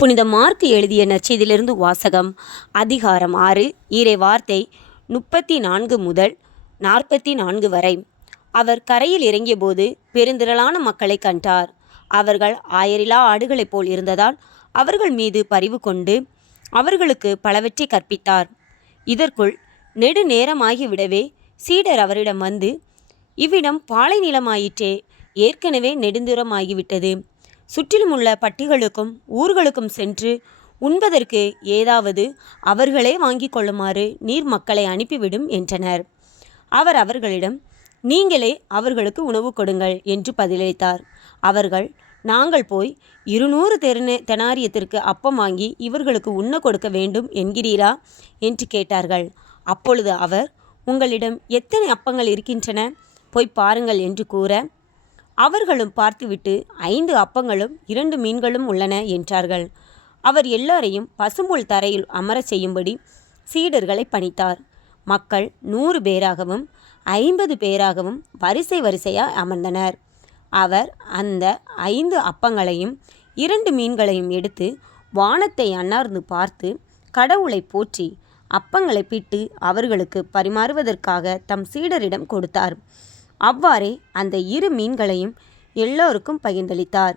புனித மார்க் எழுதிய நற்செய்தியிலிருந்து வாசகம். அதிகாரம் 6 இறை வார்த்தை 34 முதல் 44 வரை. அவர் கரையில் இறங்கியபோது பெருந்திரளான மக்களை கண்டார். அவர்கள் ஆயரில்லா ஆடுகளைப் போல் இருந்ததால் அவர்கள் மீது பரிவு கொண்டு அவர்களுக்கு பலவற்றை கற்பித்தார். இதற்குள் நெடுநேரமாகிவிடவே சீடர் அவரிடம் வந்து, இவ்விடம் பாலை நிலமாயிற்றே, ஏற்கனவே நெடுந்தூரமாகிவிட்டது. சுற்றிலும் உள்ள பட்டிகளுக்கும் ஊர்களுக்கும் சென்று உண்பதற்கு ஏதாவது அவர்களே வாங்கி கொள்ளுமாறு நீர் மக்களை அனுப்பிவிடும் என்றனர். அவர் அவர்களிடம், நீங்களே அவர்களுக்கு உணவு கொடுங்கள் என்று பதிலளித்தார். அவர்கள், நாங்கள் போய் 200 தெனாரியத்திற்கு அப்பம் வாங்கி இவர்களுக்கு உண்ண கொடுக்க வேண்டும் என்கிறீரா என்று கேட்டார்கள். அப்பொழுது அவர், உங்களிடம் எத்தனை அப்பங்கள் இருக்கின்றன, போய் பாருங்கள் என்று கூற, அவர்களும் பார்த்துவிட்டு 5 அப்பங்களும் 2 மீன்களும் உள்ளன என்றார்கள். அவர் எல்லாரையும் பசும்புல் தரையில் அமர செய்யும்படி சீடர்களை பணித்தார். மக்கள் 100 பேராகவும் 50 பேராகவும் வரிசை வரிசையாய் அமர்ந்தனர். அவர் அந்த 5 அப்பங்களையும் 2 மீன்களையும் எடுத்து வானத்தை அண்ணார்ந்து பார்த்து கடவுளை போற்றி அப்பங்களை பிட்டு அவர்களுக்கு பரிமாறுவதற்காக தம் சீடரிடம் கொடுத்தார். அவ்வாறே அந்த 2 மீன்களையும் எல்லோருக்கும் பகிர்ந்தளித்தார்.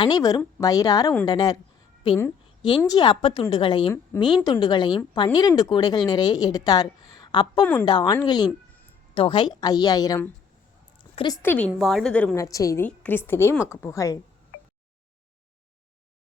அனைவரும் வயிறார உண்டனர். பின் எஞ்சிய அப்பத்துண்டுகளையும் மீன் துண்டுகளையும் 12 கூடைகள் நிறைய எடுத்தார். அப்பம் உண்ட ஆண்களின் தொகை 5000. கிறிஸ்துவின் வாழ்வு தரும் நற்செய்தி. கிறிஸ்துவே உமக்கு புகழ்.